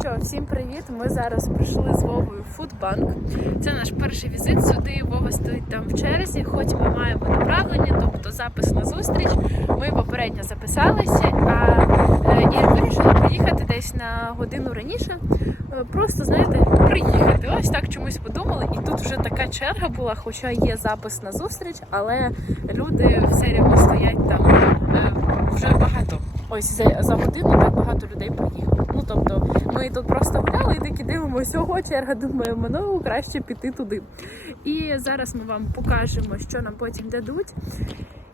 що, всім привіт! Ми зараз прийшли з Вовою в Фудбанк. Це наш перший візит сюди. Вова стоїть там в черзі, хоч ми маємо направлення, тобто запис на зустріч. Ми попередньо записалися, а е, і вирішили приїхати десь на годину раніше. Е, Просто знаєте, приїхати. Ось так чомусь подумали. І тут вже така черга була, хоча є запис на зустріч, але люди все рівно стоять там е, вже багато. Ось за, за годину так багато людей приїхало. Ну тобто, ми тут просто гуляли і такі дивимося, ого, черга, думаємо, ну краще піти туди. І зараз ми вам покажемо, що нам потім дадуть.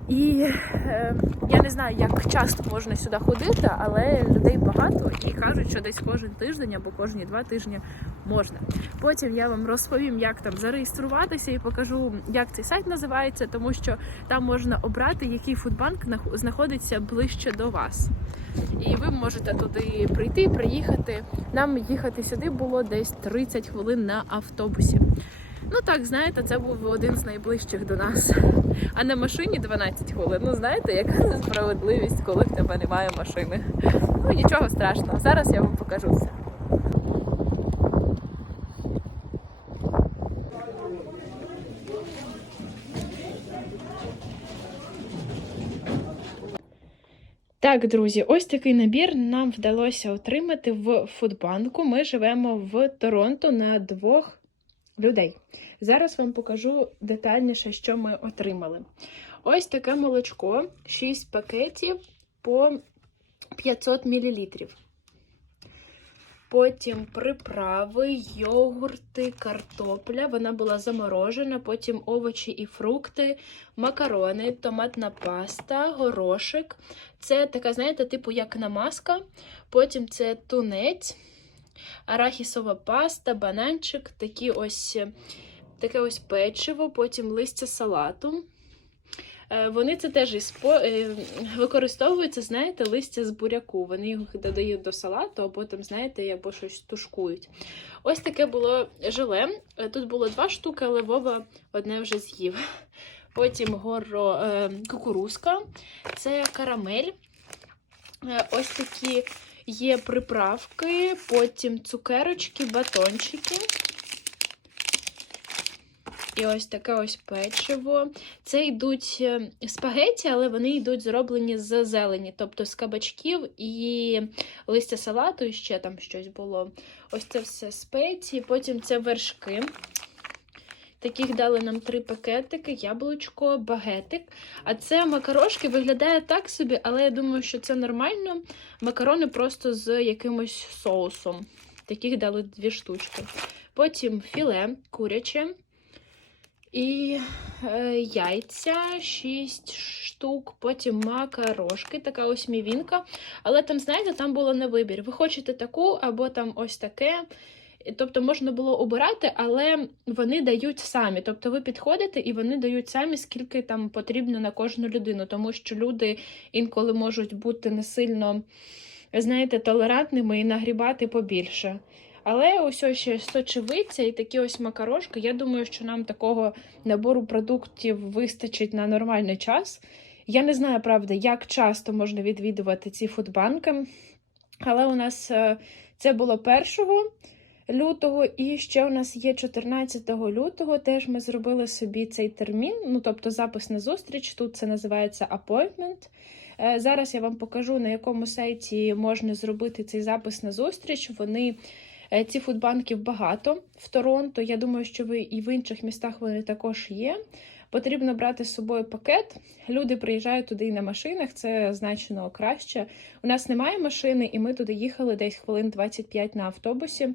І е, я не знаю, як часто можна сюди ходити, але людей багато і кажуть, що десь кожен тиждень або кожні два тижні можна. Потім я вам розповім, як там зареєструватися і покажу, як цей сайт називається, тому що там можна обрати, який фудбанк знаходиться ближче до вас. І ви можете туди прийти, приїхати. Нам їхати сюди було десь 30 хвилин на автобусі. Ну так, знаєте, це був один з найближчих до нас. А на машині 12 хвилин. Ну знаєте, яка несправедливість, коли в тебе немає машини. Ну нічого страшного. Зараз я вам покажу все. Так, друзі, ось такий набір нам вдалося отримати в Фудбанку. Ми живемо в Торонто на двох людей. Зараз вам покажу детальніше, що ми отримали. Ось таке молочко, 6 пакетів по 500 мл. Потім приправи, йогурти, картопля. Вона була заморожена, потім овочі і фрукти, макарони, томатна паста, горошик. Це така, знаєте, типу як намазка. Потім це тунець, арахісова паста, бананчик, такі ось, таке ось печиво, потім листя салату. Е, Вони це теж із по- е, використовуються, знаєте, листя з буряку. Вони їх додають до салату, а потім, знаєте, або щось тушкують. Ось таке було желе. Е, Тут було два штуки, але Вова одне вже з'їв. Потім горо, кукурузка, це карамель. Ось такі є приправки, потім цукерочки, батончики. І ось таке ось печиво. Це йдуть е, спагеті, але вони йдуть зроблені з зелені, тобто з кабачків і листя салату, і ще там щось було. Ось це все спеції, потім це вершки. Таких дали нам три пакетики, яблучко, багетик. А це макарошки виглядає так собі, але я думаю, що це нормально. Макарони просто з якимось соусом. Таких дали дві штучки. Потім філе куряче. І е, яйця 6 штук, потім макарошки, така ось мівінка. Але там, знаєте, там було на вибір. Ви хочете таку або там ось таке. Тобто можна було обирати, але вони дають самі. Тобто ви підходите і вони дають самі, скільки там потрібно на кожну людину, тому що люди інколи можуть бути не сильно, знаєте, толерантними і нагрібати побільше. Але ось ще сочевиця і такі ось макарошки. Я думаю, що нам такого набору продуктів вистачить на нормальний час. Я не знаю, правда, як часто можна відвідувати ці фудбанки, але у нас е, це було 1 лютого, і ще у нас є 14 лютого. Теж ми зробили собі цей термін, ну тобто запис на зустріч. Тут це називається appointment. Е, Зараз я вам покажу, на якому сайті можна зробити цей запис на зустріч. Вони Е, Ці фудбанків багато в Торонто. Я думаю, що ви і в інших містах вони також є. Потрібно брати з собою пакет. Люди приїжджають туди і на машинах, це значно краще. У нас немає машини, і ми туди їхали десь хвилин 25 на автобусі.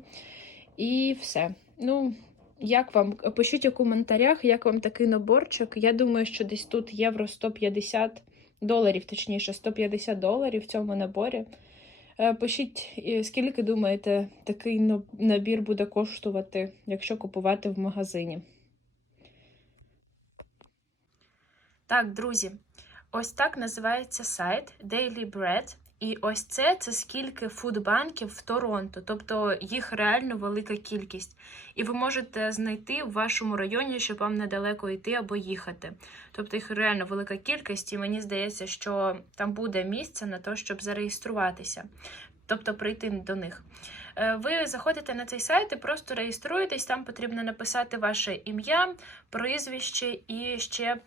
І все. Ну, як вам? Пишіть у коментарях, як вам такий наборчик. Я думаю, що десь тут євро 150 доларів, точніше, 150 доларів в цьому наборі. Е, Пишіть, скільки думаєте, такий набір буде коштувати, якщо купувати в магазині. Так, друзі, ось так називається сайт Daily Bread. І ось це це скільки фудбанків в Торонто, тобто їх реально велика кількість. І ви можете знайти в вашому районі, щоб вам недалеко йти або їхати. Тобто їх реально велика кількість, і мені здається, що там буде місце на те, щоб зареєструватися. тобто прийти до них. Е, Ви заходите на цей сайт і просто реєструєтесь. Там потрібно написати ваше ім'я, прізвище і ще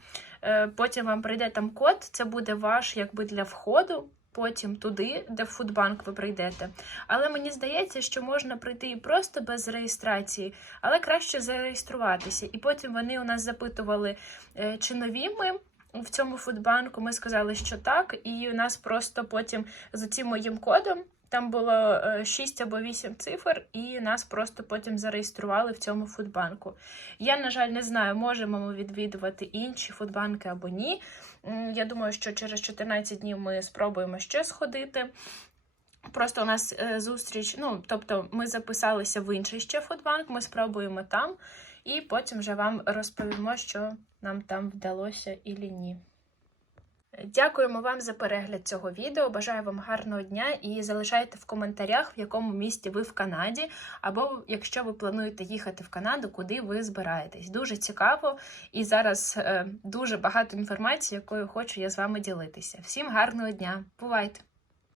е, потім вам прийде там код. Це буде ваш якби для входу. Потім туди, де в Фудбанк ви прийдете. Але мені здається, що можна прийти і просто без реєстрації, але краще зареєструватися. І потім вони у нас запитували, е, чи нові ми в цьому Фудбанку. Ми сказали, що так, і у нас просто потім за цим моїм кодом. Там було 6 або 8 цифр, і нас просто потім зареєстрували в цьому фудбанку. Я, на жаль, не знаю, можемо ми відвідувати інші фудбанки або ні. Я думаю, що через 14 днів ми спробуємо ще сходити. Просто у нас е, зустріч, ну тобто ми записалися в інший ще фудбанк, ми спробуємо там, і потім вже вам розповімо, що нам там вдалося і ні. Дякуємо вам за перегляд цього відео. Бажаю вам гарного дня і залишайте в коментарях, в якому місті ви в Канаді, або якщо ви плануєте їхати в Канаду, куди ви збираєтесь. Дуже цікаво і зараз е, дуже багато інформації, якою хочу я з вами ділитися. Всім гарного дня! Бувайте!